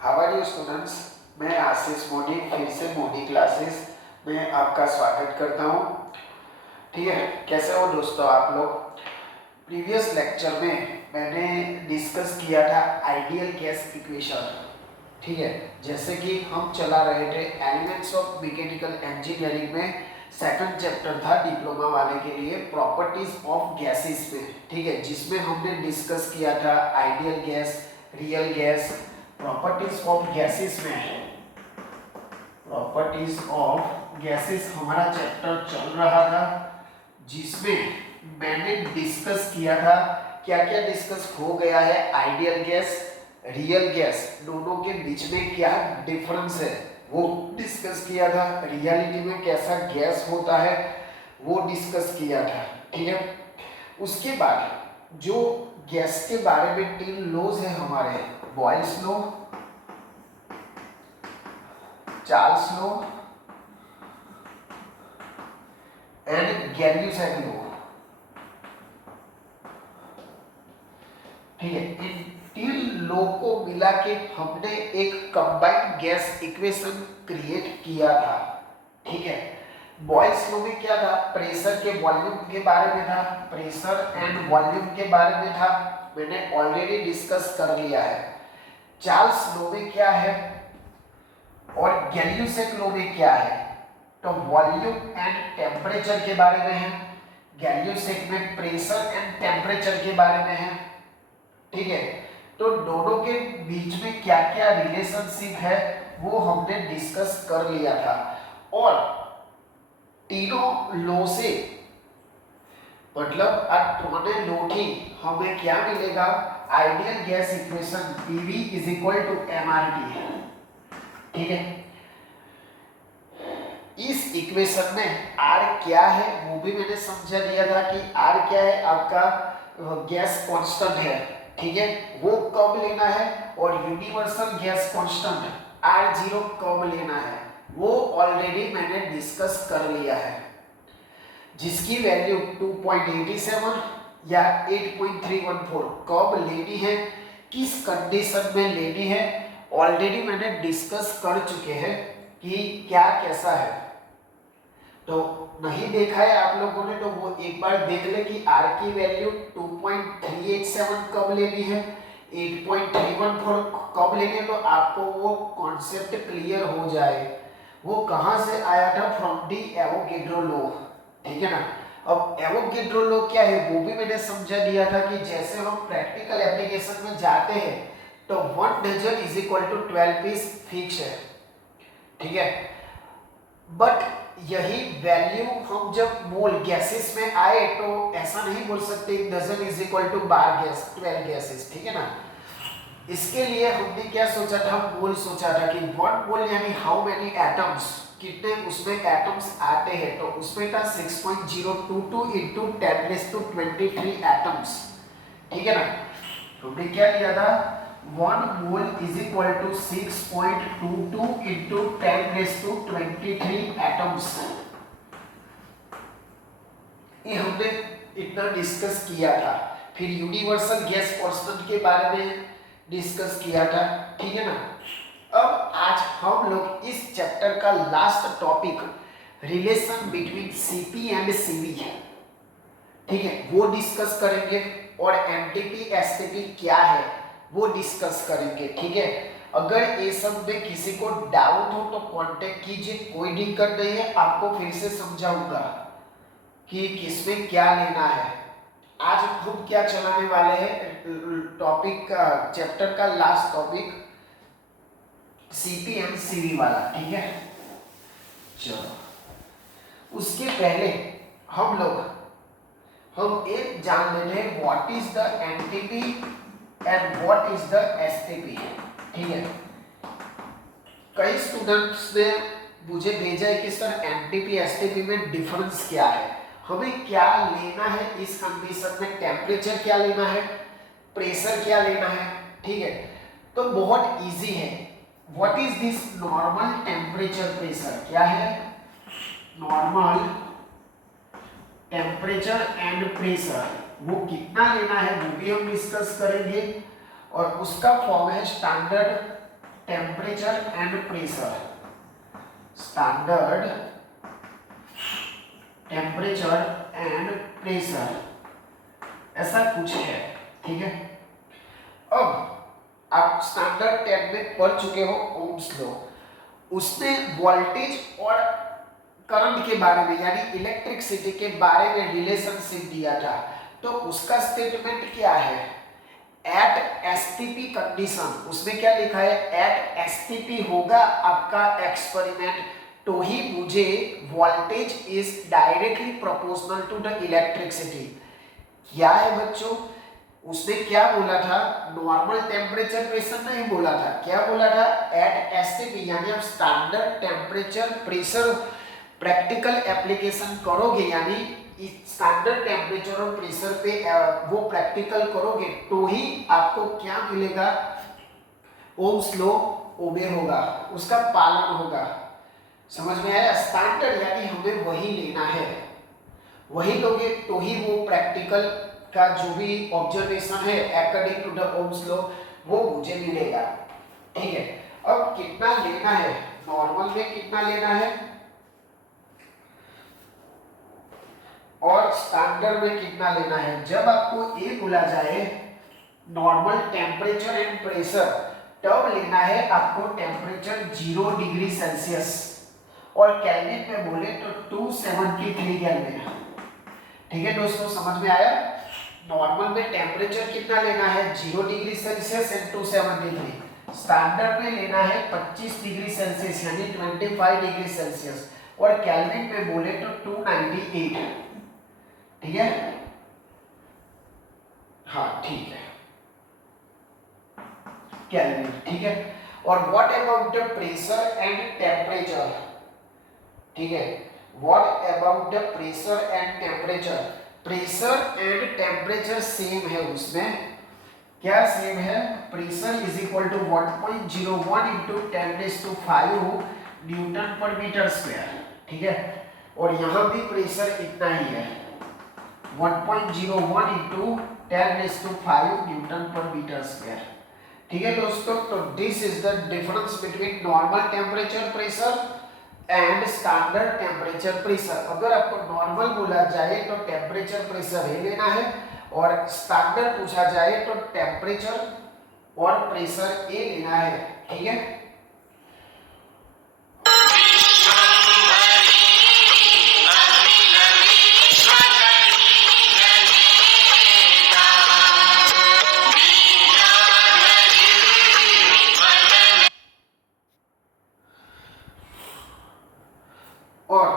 How are you students. मैं आशीष मोदी फिर से मोदी क्लासेस में आपका स्वागत करता हूँ। ठीक है, कैसे हो दोस्तों आप लोग। प्रीवियस लेक्चर में मैंने डिस्कस किया था आइडियल गैस इक्वेशन। ठीक है, जैसे कि हम चला रहे the elements of mechanical engineering में, सेकंड चैप्टर था डिप्लोमा वाले के लिए, प्रॉपर्टीज ऑफ गैसेस में। ठीक है, जिसमें हमने डिस्कस किया था ideal gas, real gas, properties of gases में। प्रॉपर्टीज ऑफ गैसेस हमारा चैप्टर चल रहा था, जिसमें मैंने डिस्कस किया था क्या क्या डिस्कस हो गया है। आइडियल गैस, रियल गैस, दोनों के बीच में क्या डिफरेंस है वो डिस्कस किया था। रियलिटी में कैसा गैस होता है वो डिस्कस किया था। ठीक है, उसके बाद जो गैस के बारे में 3 लॉज है हमारे, Boyle's law, Charles law and Gay Lussac law. ठीक है, इन 3 लॉ को मिला के हमने एक कंबाइंड गैस इक्वेशन क्रिएट किया था। ठीक है, बॉयल्स लॉ में क्या था, प्रेशर के वॉल्यूम के बारे में था, प्रेशर एंड वॉल्यूम के बारे में था, मैंने ऑलरेडी डिस्कस कर लिया है। चार्ल्स लॉ में क्या है और गैल्यूसेक लॉ में क्या है, तो वॉल्यूम एंड टेम्परेचर के बारे में है, गैल्यूसेक में प्रेशर एंड टेम्परेचर के बारे में है। ठीक है, तो दोनों के बीच में क्या क्या रिलेशनशिप है वो हमने डिस्कस कर लिया था। और तीनों लॉ से मतलब अट्रोने लॉ की हमें क्या मिलेगा, ideal gas equation PV is equal to mRT। ठीक है, इस इक्वेशन में R क्या है वो भी मैंने समझा दिया था कि R क्या है, आपका गैस कांस्टेंट है। ठीक है, वो कब लेना है, और यूनिवर्सल गैस कांस्टेंट R0 कब लेना है वो ऑलरेडी मैंने डिस्कस कर लिया है, जिसकी वैल्यू 2.87 या 8.314 कब लेनी है, किस कंडीशन में लेनी है, ऑलरेडी मैंने डिस्कस कर चुके हैं कि क्या कैसा है। तो नहीं देखा है आप लोगों ने तो वो एक बार देख ले कि R की वैल्यू 2.387 कब लेनी है, 8.314 कब लेनी है, तो आपको वो कॉन्सेप्ट क्लियर हो जाए। वो कहाँ से आया था, फ्रॉम दी एवोगैड्रो लॉ। ठीक है ना। अब एवोगैड्रो लॉ क्या है वो भी मैंने समझा दिया था कि जैसे हम प्रैक्टिकल एप्लीकेशन में जाते हैं तो 1 dozen is equal to 12 piece fix है। ठीक है, बट यही वैल्यू हम जब मोल गैसेस में आए तो ऐसा नहीं बोल सकते dozen is equal to 12 gas 12 gases. ठीक है ना, इसके लिए हमने क्या सोचा था, मोल सोचा था कि 1 मोल यानी हाउ मेनी एटम्स, कितने उसमें एटम्स आते हैं, तो उसमें था 6.022 इंटू 10⁻23 एटम्स। ठीक है ना, हमने क्या लिया था, 1 mole is equal to 6.22 into 10⁻23 atoms. ये हमने इतना डिस्कस किया था। फिर यूनिवर्सल गैस कांस्टेंट के बारे में डिस्कस किया था। ठीक है ना, अब आज हम लोग इस चैप्टर का last topic relation between Cp and Cv है। ठीक है, वो डिस्कस करेंगे, और एमटीपी एसटीपी क्या है वो डिस्कस करेंगे। ठीक है, अगर ये सब में किसी को डाउट हो तो कांटेक्ट कीजिए, कोई दिक्कत नहीं है, आपको फिर से समझाऊंगा कि किसमें क्या लेना है। आज हम क्या चलाने वाले हैं टॉपिक का, चैप्टर का last topic Cp and Cv वाला। ठीक है, चलो उसके पहले हम एक जान लेते हैं what is the NTP and what is the STP. ठीक है, कई स्टूडेंट्स ने मुझे भेजा है कि सर एनटीपी एसटीपी में डिफरेंस क्या है, हमें क्या लेना है इस कंडीशन में, टेम्परेचर क्या लेना है, प्रेशर क्या लेना है। ठीक है, तो बहुत इजी है। What is this normal temperature pressure, क्या है नॉर्मल टेम्परेचर एंड प्रेशर, वो कितना लेना है वो भी हम डिस्कस करेंगे, और उसका फॉर्म है standard temperature and pressure, standard temperature and pressure, ऐसा कुछ है, ठीक है। अब आप स्टैंडर्ड 10 में पढ़ चुके हो ओम्स लॉ, उसमें वोल्टेज और करंट के बारे में यानी इलेक्ट्रिसिटी के बारे में रिलेशनशिप दिया था। तो उसका स्टेटमेंट क्या है, एट एसटीपी कंडीशन, उसमें क्या लिखा है, एट एसटीपी होगा आपका एक्सपेरिमेंट तो ही मुझे voltage is directly proportional to the electricity. क्या है बच्चों, उसने क्या बोला था, नॉर्मल टेम्परेचर प्रेशर नहीं बोला था, क्या बोला था, एट एसटीपी, यानी आप standard temperature pressure practical application करोगे, यानी स्टैंडर्ड टेम्परेचर और प्रेशर पे वो प्रैक्टिकल करोगे तो ही आपको क्या मिलेगा, ओम्स लॉ ओबे होगा, उसका पालन होगा। समझ में आया, स्टैंडर्ड यानी हमें वही लेना है, वही लोगे तो ही वो प्रैक्टिकल का जो भी ऑब्जर्वेशन है according to the Ohm's law वो मुझे मिलेगा, ठीक है। अब कितना लेना है, नॉर्मल में कितना लेना है और स्टैंडर्ड में कितना लेना है। जब आपको ये बोला जाए नॉर्मल टेम्परेचर एंड प्रेशर, तब लेना है आपको टेम्परेचर 0 डिग्री सेल्सियस और केल्विन में बोले तो 273 केल्विन, ठीक है दोस्तों, समझ में आया। नॉर्मल में टेम्परेचर कितना लेना है, 0 डिग्री सेल्सियस एंड 273, स्टैंडर्ड में लेना है 25 डिग्री सेल्सियस यानी 25 डिग्री सेल्सियस और केल्विन में बोले तो 298, ठीक है, हाँ ठीक है, केल्विन, ठीक है। और what about the pressure and temperature, ठीक है, what about the pressure and temperature, pressure and temperature same है, उसमें क्या सेम है, pressure is equal to 1.01 into 10⁵ newton per metre square, ठीक है, और यहां भी प्रेशर इतना ही है 1.01 into 10⁵ newton per metre square, ठीक है दोस्तों। तो this is the difference between normal temperature pressure and standard temperature pressure. अगर आपको नॉर्मल बोला जाए तो टेम्परेचर प्रेशर ही लेना है और स्टैंडर्ड पूछा जाए तो टेम्परेचर और प्रेशर ए लेना है, ठीक है। और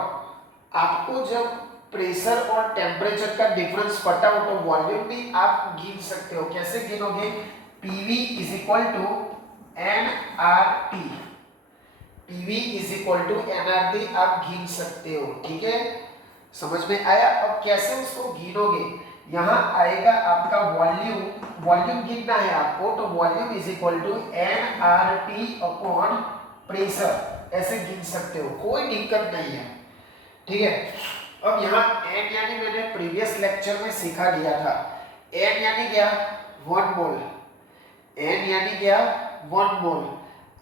आपको जब प्रेशर और टेम्परेचर का डिफरेंस पता हो तो वॉल्यूम भी आप गिन सकते हो। कैसे गिनोगे, PV is equal to nRT, PV is equal to nRT आप गिन सकते हो, ठीक है, समझ में आया। अब कैसे उसको गिनोगे, यहाँ आएगा आपका वॉल्यूम, वॉल्यूम गिनना है आपको तो volume is equal to nRT upon pressure, ऐसे गिन सकते हो, कोई दिक्कत नहीं है, ठीक है। अब यहाँ n यानी मैंने प्रीवियस लेक्चर में सिखा दिया था, n यानी क्या 1 मोल, n यानी क्या 1 मोल,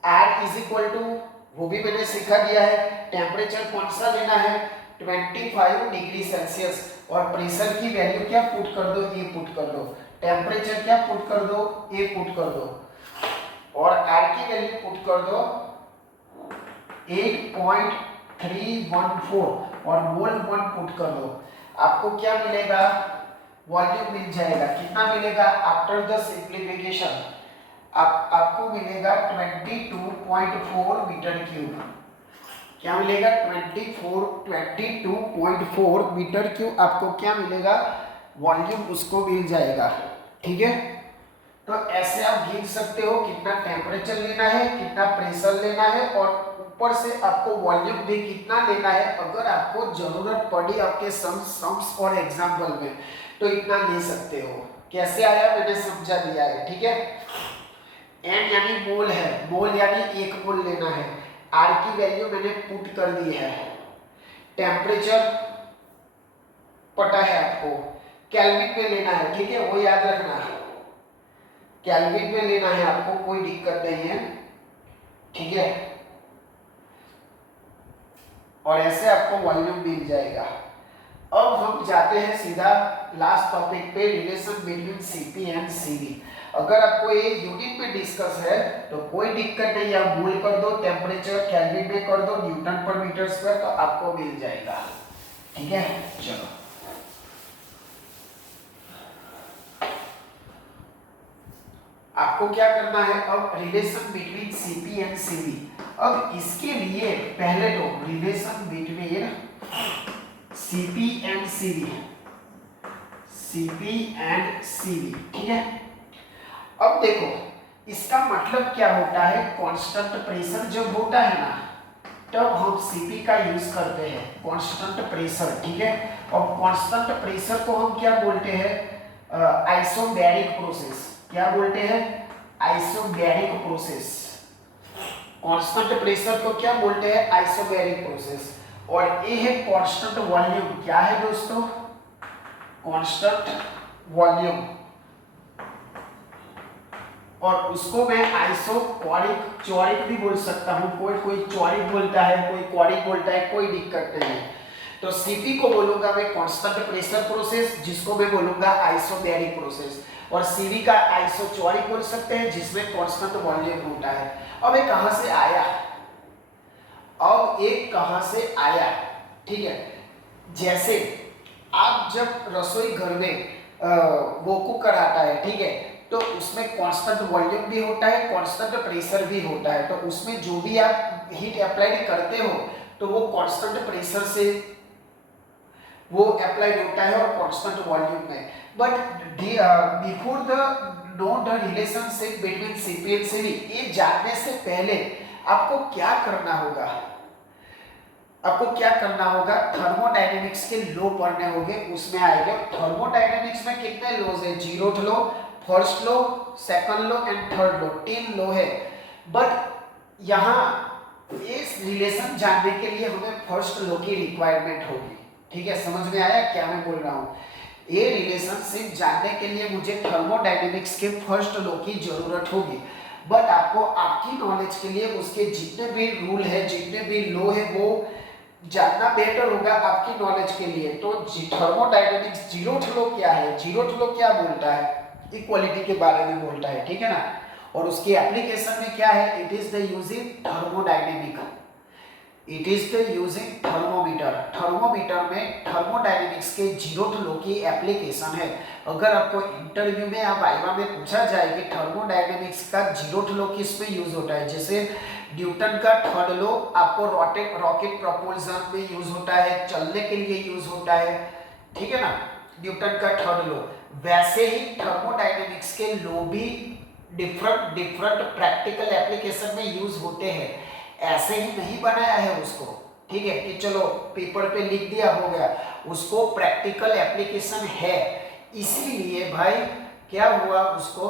R इज इक्वल टू वो भी मैंने सिखा दिया है, टेम्परेचर कौन सा लेना है 25 डिग्री सेल्सियस और प्रेशर की वैल्यू क्या पुट कर दो, ए पुट कर दो, टेम्परेचर क्या पुट कर दो, ए पुट कर दो और R की वैल्यू पुट कर दो 8.314 और मोल 1 पुट कर दो, आपको क्या मिलेगा, वॉल्यूम मिल जाएगा, कितना मिलेगा आफ्टर द सिंप्लीफिकेशन, आपको मिलेगा 22.4 मीटर क्यूब, क्या मिलेगा 22.4 मीटर क्यूब आपको क्या मिलेगा, वॉल्यूम उसको मिल जाएगा, ठीक है। तो ऐसे आप गिन सकते हो कितना टेम्परेचर लेना है, कितना प्रेशर लेना है और ऊपर से आपको वॉल्यूम भी कितना लेना है, अगर आपको जरूरत पड़ी आपके सम्स और एग्जाम्पल में तो इतना ले सकते हो। कैसे आया मैंने समझा दिया है, ठीक है। n यानी मोल है, मोल यानी 1 मोल लेना है, R की वैल्यू मैंने पुट कर दी है, टेम्परेचर पता है आपको, केल्विन में लेना है, ठीक है, वो याद रखना, केल्विन में लेना है आपको, कोई दिक्कत नहीं है। ठीक है, और ऐसे आपको वॉल्यूम मिल जाएगा। अब हम जाते हैं सीधा लास्ट टॉपिक पे, relation between CP and CV. अगर आपको ये यूनिट में डिस्कस है तो कोई दिक्कत नहीं, आप मूल कर दो, टेम्परेचर केल्विन में कर दो, न्यूटन पर मीटर स्क्वायर, तो आपको मिल जाएगा। ठीक है, चलो आपको क्या करना है अब, relation between CP and CV. अब इसके लिए पहले तो relation between CP and CV, CP and CV, ठीक है। अब देखो इसका मतलब क्या होता है, कांस्टेंट प्रेशर जब होता है ना तब हम सीपी का यूज करते हैं, कांस्टेंट प्रेशर, ठीक है। और कांस्टेंट प्रेशर को हम क्या बोलते हैं, आइसोबैरिक प्रोसेस। क्या बोलते हैं, आइसोबैरिक प्रोसेस। कांस्टेंट प्रेशर को क्या बोलते हैं, आइसोबैरिक प्रोसेस। और ये है कांस्टेंट वॉल्यूम। क्या है दोस्तों, कांस्टेंट वॉल्यूम। और उसको मैं आइसोकोरिक चौरिक भी बोल सकता हूं, कोई चौरिक बोलता है, कोई कोरिक बोलता है, कोई दिक्कत नहीं है। तो सीपी को बोलूंगा मैं कांस्टेंट प्रेशर प्रोसेस, जिसको मैं बोलूंगा आइसोबैरिक प्रोसेस। और सीवी का आइसोचौरिक बोल सकते हैं, जिसमें कांस्टेंट वॉल्यूम होता है। अब ये कहां से आया, अब एक कहां से आया, ठीक है। जैसे आप जब रसोई घर में वो कुकर आता है, ठीक है, तो उसमें कांस्टेंट वॉल्यूम भी होता है, कांस्टेंट प्रेशर भी होता है। तो उसमें जो भी आप हीट अप्लाइड करते हो तो वो कांस्टेंट प्रेशर से वो अप्लाइड होता है और कांस्टेंट वॉल्यूम में। But before the know the relationship between CP and CV, ये जानने से पहले आपको क्या करना होगा, आपको क्या करना होगा, थर्मोडायनेमिक्स के लो पढ़ने होंगे, उसमें आएगा। थर्मोडायनेमिक्स में कितने लॉज है, zeroth law, first law, second law and third law, 3 law है। बट यहाँ इस रिलेशन जानने के लिए हमें फर्स्ट लॉ की रिक्वायरमेंट होगी। ठीक है, समझ में आया क्या मैं बोल रहा हूँ। ये रिलेशनशिप जानने के लिए मुझे थर्मोडायनेमिक्स के फर्स्ट लॉ की जरूरत होगी। बट आपको आपकी नॉलेज के लिए उसके जितने भी रूल है, जितने भी लॉ है, वो जानना बेहतर होगा आपकी नॉलेज के लिए। तो थर्मोडायनेमिक्स जीरोथ लॉ क्या है, जीरोथ लॉ क्या बोलता है, इक्वालिटी के बारे में बोलता है, ठीक है ना। और उसकी एप्लीकेशन में क्या है, it is the using thermodynamic, it is the using thermometer. Thermometer में थर्मोडायनेमिक्स के जीरोथ लॉ की एप्लीकेशन है। अगर आपको इंटरव्यू में या वाइवा में पूछा जाए कि थर्मोडायनेमिक्स का जीरोथ लॉ किस में यूज होता है, जैसे न्यूटन का थर्ड लॉ आपको रॉकेट प्रोपल्शन में यूज होता है, चलने के लिए यूज होता है, ठीक है ना, न्यूटन का थर्ड लॉ। वैसे ही थर्मोडायनेमिक्स के लॉ भी डिफरेंट प्रैक्टिकल एप्लीकेशन में यूज होते हैं। ऐसे ही नहीं बनाया है उसको, ठीक है, कि चलो पेपर पे लिख दिया हो गया, उसको प्रैक्टिकल एप्लीकेशन है। इसीलिए भाई क्या हुआ, उसको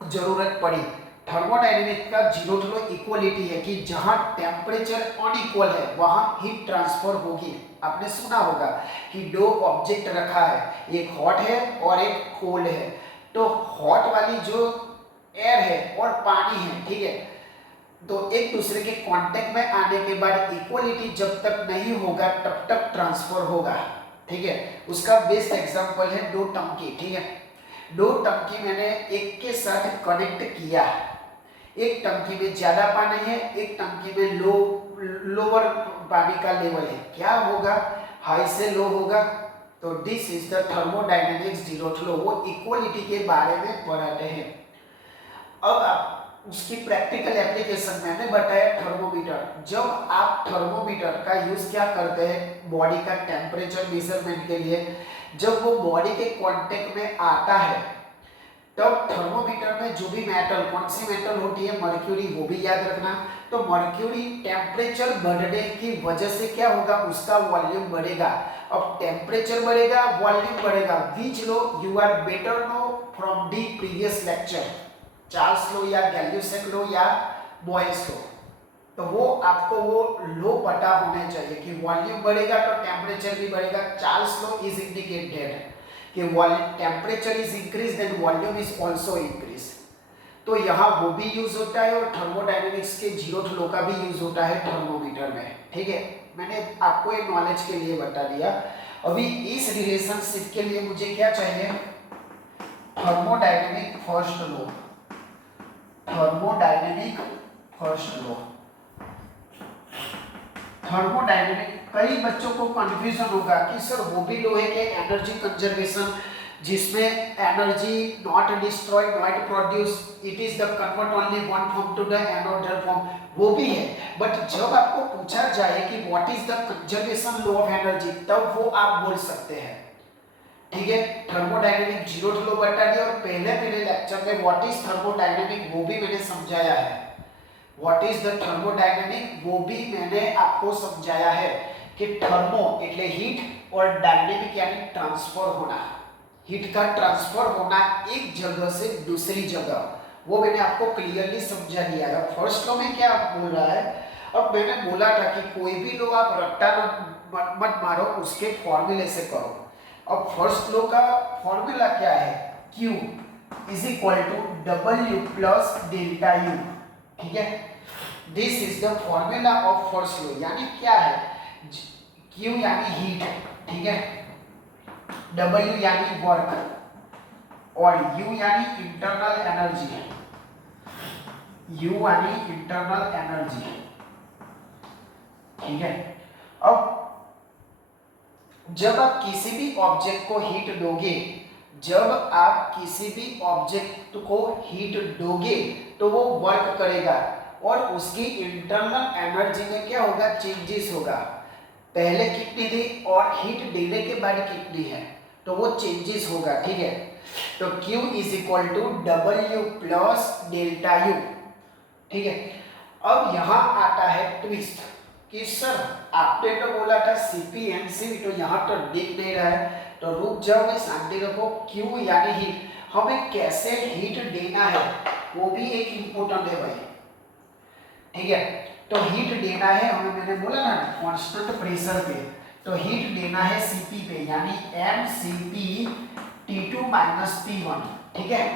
जरूरत पड़ी। थर्मोडायनेमिक्स का जीरोथ लॉ इक्वलिटी है कि जहां टेम्परेचर अनइक्वल है वहां हीट ट्रांसफर होगी। आपने सुना होगा कि दो ऑब्जेक्ट रखा है, एक हॉट है और एक कोल्ड है। तो हॉट वाली जो एयर है और पानी है, ठीक है, तो एक दूसरे के कांटेक्ट में आने के बाद इक्वलिटी जब तक नहीं होगा तब तक ट्रांसफर होगा, ठीक है। उसका बेस्ट एग्जांपल है दो टंकी, ठीक है। दो टंकी मैंने एक के साथ कनेक्ट किया, एक टंकी में ज्यादा पानी है, एक टंकी में लोअर पानी का लेवल है, क्या होगा, हाई से लो होगा। तो this is the thermodynamics zeroth law, वो इक्वलिटी के बारे में पढ़ाते हैं। अब आप उसकी प्रैक्टिकल एप्लीकेशन मैंने बताया थर्मोमीटर। जब आप थर्मोमीटर का यूज क्या करते हैं बॉडी का टेम्परेचर मेजरमेंट के लिए, जब वो बॉडी के कांटेक्ट में आता है तब थर्मोमीटर में जो भी मेटल, कौन सी मेटल होती है, मर्क्यूरी, वो भी याद रखना। तो मर्क्यूरी टेम्परेचर बढ़ने की वजह से क्या होगा, उसका वॉल्यूम बढ़ेगा। अब टेम्परेचर बढ़ेगा, वॉल्यूम बढ़ेगा, which law you are better know from the previous lecture, Charles law या गैल्यूसेक लो या बॉयल्स लो। तो वो आपको वो लो पता होने चाहिए कि वॉल्यूम बढ़ेगा तो टेम्परेचर भी बढ़ेगा। चार्ल्स लो इज इंडिकेटेड कि temperature is increase then volume is also increase. तो तो यहाँ वो भी यूज होता है और थर्मोडायनेमिक्स के जीरोथ लॉ का भी यूज होता है थर्मोमीटर में। ठीक है, मैंने आपको एक नॉलेज के लिए बता दिया। अभी इस रिलेशनशिप के लिए मुझे क्या चाहिए, thermodynamic first law, thermodynamic first law. Thermodynamic, कई बच्चों को कंफ्यूजन होगा कि सर वो भी लॉ है कि एनर्जी कंजर्वेशन, जिसमें energy not destroy not produce, it is the convert only one form to the another form, वो भी है। बट जब आपको पूछा जाए कि what is the conservation law of energy, तब वो आप बोल सकते हैं। ठीक है, थर्मोडायनेमिक जीरोथ लॉ बता दिया और पहले मेरे लेक्चर में व्हाट इज थर्मोडायनेमिक वो भी मैंने समझाया है। व्हाट इज द थर्मोडायनेमिक वो भी मैंने आपको समझाया है कि थर्मो એટલે हीट और डायनेमिक यानी ट्रांसफर होना, हीट का ट्रांसफर होना एक जगह से दूसरी जगह, वो मैंने आपको क्लियरली समझा दिया है। फर्स्ट लॉ में क्या बोल रहा है, अब मैंने बोला था कि कोई भी लॉ आप रट्टा मत मारो, उसके फॉर्मूले से करो। अब फर्स्ट लॉ का फॉर्मूला क्या है, Q is equal to W plus delta U। ठीक है, this is the formula of first law. यानी क्या है, Q यानी हीट, ठीक है, W यानी वर्क और U यानी इंटरनल एनर्जी, U यानी इंटरनल एनर्जी। ठीक है, अब जब आप किसी भी ऑब्जेक्ट को हीट दोगे, जब आप किसी भी ऑब्जेक्ट को हीट दोगे तो वो वर्क करेगा और उसकी इंटरनल एनर्जी में क्या होगा, चेंजेस होगा। पहले कितनी थी और हीट देने के बाद कितनी है, तो वो चेंजेस होगा। ठीक है, तो Q is equal to W plus delta U। ठीक है, अब यहाँ आता है ट्विस्ट कि सर आपने तो बोला था Cp and Cv, तो यहाँ तो दिख नहीं रहा है, तो रुक जाओ, मैं शांति रखो। Q यानी हीट, हमें कैसे हीट देना है वो भी एक इम्पोर्टेंट है भाई। ठीक है, तो हीट देना है हमें, मैंने बोला ना कांस्टेंट प्रेशर पे, तो हीट देना है Cp पे, यानी mCp T2 माइनस T1। ठीक है,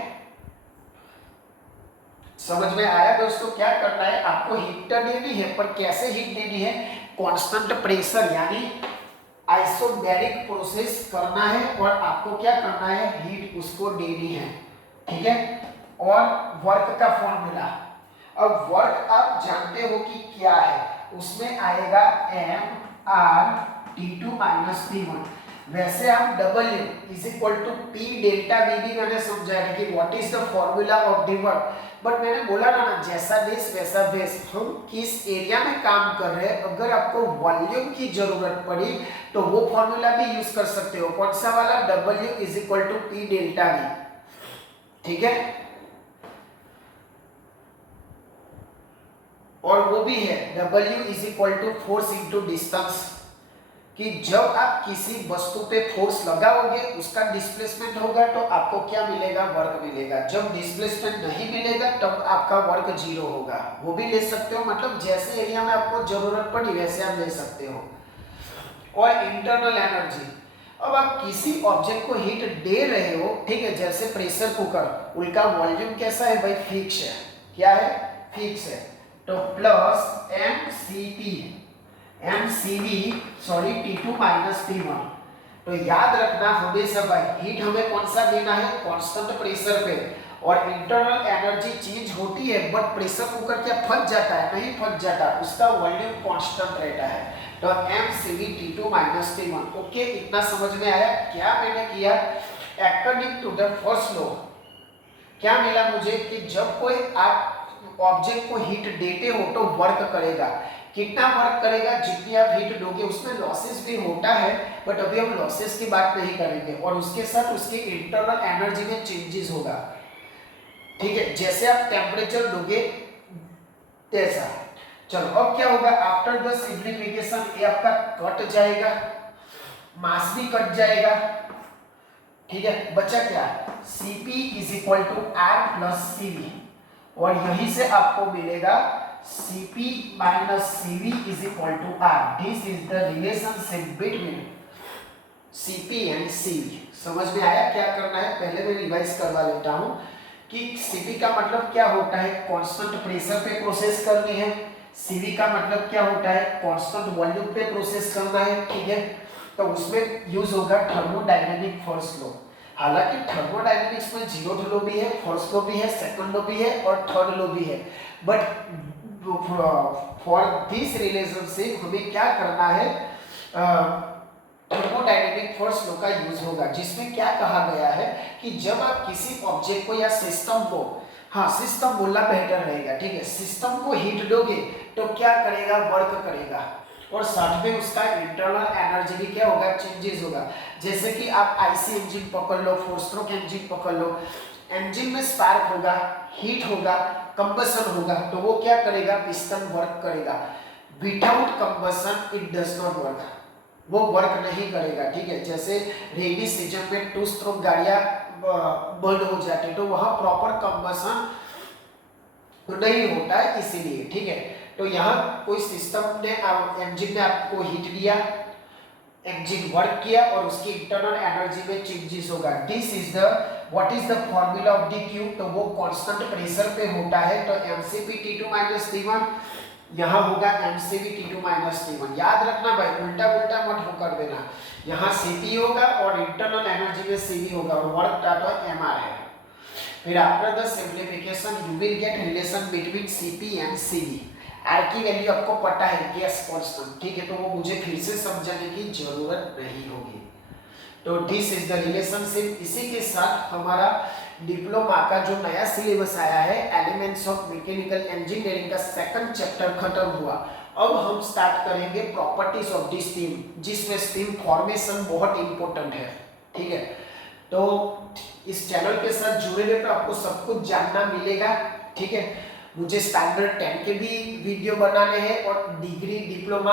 समझ में आया दोस्तों? क्या करना है, आपको हीट देनी है, पर कैसे हीट देनी है, कांस्टेंट प्रेशर यानी आइसोबैरिक प्रोसेस करना है और आपको क्या करना है, हीट उसको देनी है। ठीक है, और वर्क का फॉर्मूला, अब वर्क आप जानते हो कि क्या है, उसमें आएगा mR T2 T1। वैसे हम W is equal to P delta V भी मैंने समझाया कि what is the formula of the work, but मैंने बोला ना जैसा देश वैसा भेष, हम किस एरिया में काम कर रहे हैं, अगर आपको वॉल्यूम की जरूरत पड़ी तो वो फॉर्मूला भी यूज कर सकते हो। कौन सा वाला, W is equal to P delta V। ठीक है, और वो भी है W is equal to force into distance, कि जब आप किसी वस्तु पे फोर्स लगाओगे उसका डिस्प्लेसमेंट होगा तो आपको क्या मिलेगा, वर्क मिलेगा। जब डिस्प्लेसमेंट नहीं मिलेगा तब आपका वर्क जीरो होगा। वो भी ले सकते हो, मतलब जैसे एरिया में आपको जरूरत पड़ी वैसे आप ले सकते हो। और इंटरनल एनर्जी, अब आप किसी ऑब्जेक्ट को हीट दे रहे हो, ठीक है, जैसे प्रेशर कुकर, उनका वॉल्यूम कैसा है भाई, फिक्स है। क्या है, फिक्स है, तो प्लस T2 माइनस T1। तो याद रखना हमेशा भाई, हीट हमें कौन सा देना है, कांस्टेंट प्रेशर पे, और इंटरनल एनर्जी चेंज होती है, बट प्रेशर कुकर क्या फट जाता है, नहीं फट जाता, उसका वॉल्यूम कांस्टेंट रहता है। तो mCv T2 minus T1। Okay, इतना समझ में आया? क्या मैंने किया, according to the first law क्या मिला मुझे कि जब कोई आप ऑब्जेक्ट को हीट देते हो तो वर्क करेगा। कितना वर्क करेगा, जितनी आप हीट दोगे। उसमें लॉसेस भी होता है, बट अभी हम लॉसेस की बात नहीं करेंगे, और उसके साथ उसके इंटरनल एनर्जी में चेंजेस होगा। ठीक है, जैसे आप टेम्परेचर दोगे तैसा। चलो, अब क्या होगा, आफ्टर द सिम्प्लीफिकेशन ये आपका कट जाएगा, मास भी कट जाएगा। ठीक है, बचा क्या, Cp is equal to R plus Cv, और यहीं से आपको मिलेगा Cp minus Cv is equal to R. This is the relationship between Cp and Cv. समझ में आया क्या करना है? पहले मैं रिवाइज करवा लेता हूँ कि सीपी का मतलब क्या होता है, कांस्टेंट प्रेशर पे प्रोसेस करनी है, सीवी का मतलब क्या होता है, कांस्टेंट वॉल्यूम पे प्रोसेस करना है, ठीक है। तो उसमें यूज होगा थर्मोडायनेमिक फर्स्ट लॉ। हालांकि थर्मोडायनेमिक्स में जीरोथ लॉ भी है, फर्स्ट लॉ भी है, सेकंड लॉ भी है और थर्ड लॉ भी है, बट फॉर दिस रिलेशनशिप हमें क्या करना है, थर्मोडायनेमिक फर्स्ट लॉ का यूज होगा, जिसमें क्या कहा गया है कि जब आप किसी ऑब्जेक्ट को या सिस्टम को, हाँ सिस्टम बोलना बेहतर रहेगा, ठीक है, सिस्टम को हीट दोगे तो क्या करेगा, वर्क करेगा, और साथ में उसका इंटरनल एनर्जी भी क्या होगा, चेंजेस होगा। जैसे कि आप आईसी इंजन पकड़ लो, फोर स्ट्रोक इंजन पकड़ लो, इंजन में स्पार्क होगा, हीट होगा, कंबसन होगा, तो वो क्या करेगा, पिस्टन वर्क करेगा। Without combustion it does not work, वो वर्क नहीं करेगा, ठीक है। जैसे रेनी सीजन में टू स्ट्रोक गाड़ियां बंद हो जाती है तो वहां प्रॉपर कंबसन नहीं होता है, इसीलिए, ठीक है। तो यहाँ कोई सिस्टम ने इंजन ने आपको हीट दिया, इंजन वर्क किया और उसकी इंटरनल एनर्जी में चेंजेस होगा। This is the what is the formula of dq, तो वो कांस्टेंट प्रेशर पे होता है, तो mcp t2 - t1 यहाँ होगा mcv t2 - t1। याद रखना भाई, उल्टा उल्टा मत होकर देना, यहाँ cp होगा और इंटरनल एनर्जी में cv होगा और वर्क डाटा mr है। फिर after the simplification you will get relation between cp and cv। r की वैल्यू आपको पता है, गैस कांस्टेंट, ठीक है, तो वो मुझे फिर से समझाने की जरूरत नहीं होगी। तो दिस इज द रिलेशनशिप। इसी के साथ हमारा डिप्लोमा का जो नया सिलेबस आया है, एलिमेंट्स ऑफ मैकेनिकल इंजीनियरिंग का सेकंड चैप्टर खत्म हुआ। अब हम स्टार्ट करेंगे प्रॉपर्टीज ऑफ द स्टीम, जिसमें स्टीम फॉर्मेशन बहुत इंपॉर्टेंट है, ठीक है। तो इस चैनल के साथ जुड़े रहे तो आपको सब कुछ जानना मिलेगा, ठीक है। मुझे स्टैंडर्ड 10 के भी वीडियो बनाने हैं और डिग्री डिप्लोमा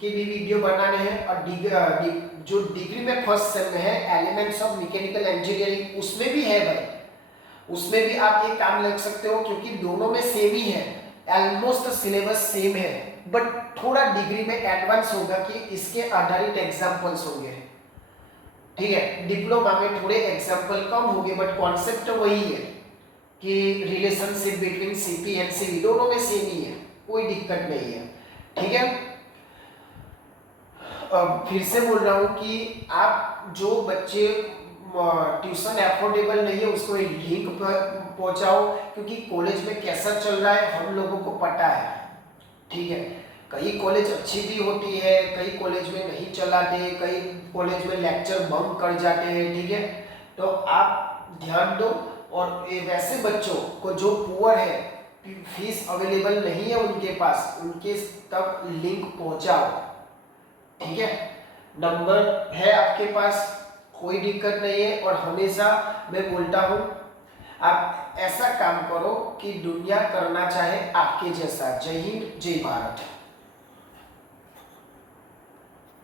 के भी वीडियो बनाने हैं, और जो डिग्री में फर्स्ट सेम में है एलिमेंट्स ऑफ मैकेनिकल इंजीनियरिंग, उसमें भी है भाई, उसमें भी आप ये काम लिख सकते हो, क्योंकि दोनों में सेम ही है, ऑलमोस्ट सिलेबस सेम है, बट थोड़ा डिग्री में एडवांस होगा कि इसके आधारित एग्जांपल्स होंगे, ठीक है। डिप्लोमा में थोड़े एग्जांपल कम होंगे, बट कॉन्सेप्ट तो वही है कि relationship between CP and CV दोनों में सेम ही है, कोई दिक्कत नहीं है, ठीक है। फिर से बोल रहा हूँ कि आप जो बच्चे ट्यूशन अफोर्डेबल नहीं है उसको एक लिंक पहुंचाओ, क्योंकि कॉलेज में कैसा चल रहा है हम लोगों को पता है, ठीक है। कई कॉलेज अच्छी भी होती है, कई कॉलेज में नहीं चलाते, कई कॉलेज में लेक्चर बंक कर जाते हैं, ठीक है। तो आप ध्यान दो, और ये वैसे बच्चों को जो पुअर है, फीस अवेलेबल नहीं है उनके पास, उनके तक लिंक पहुंचाओ, ठीक है। नंबर है आपके पास, कोई दिक्कत नहीं है। और हमेशा मैं बोलता हूँ आप ऐसा काम करो कि दुनिया करना चाहे आपके जैसा। जय हिंद, जय भारत।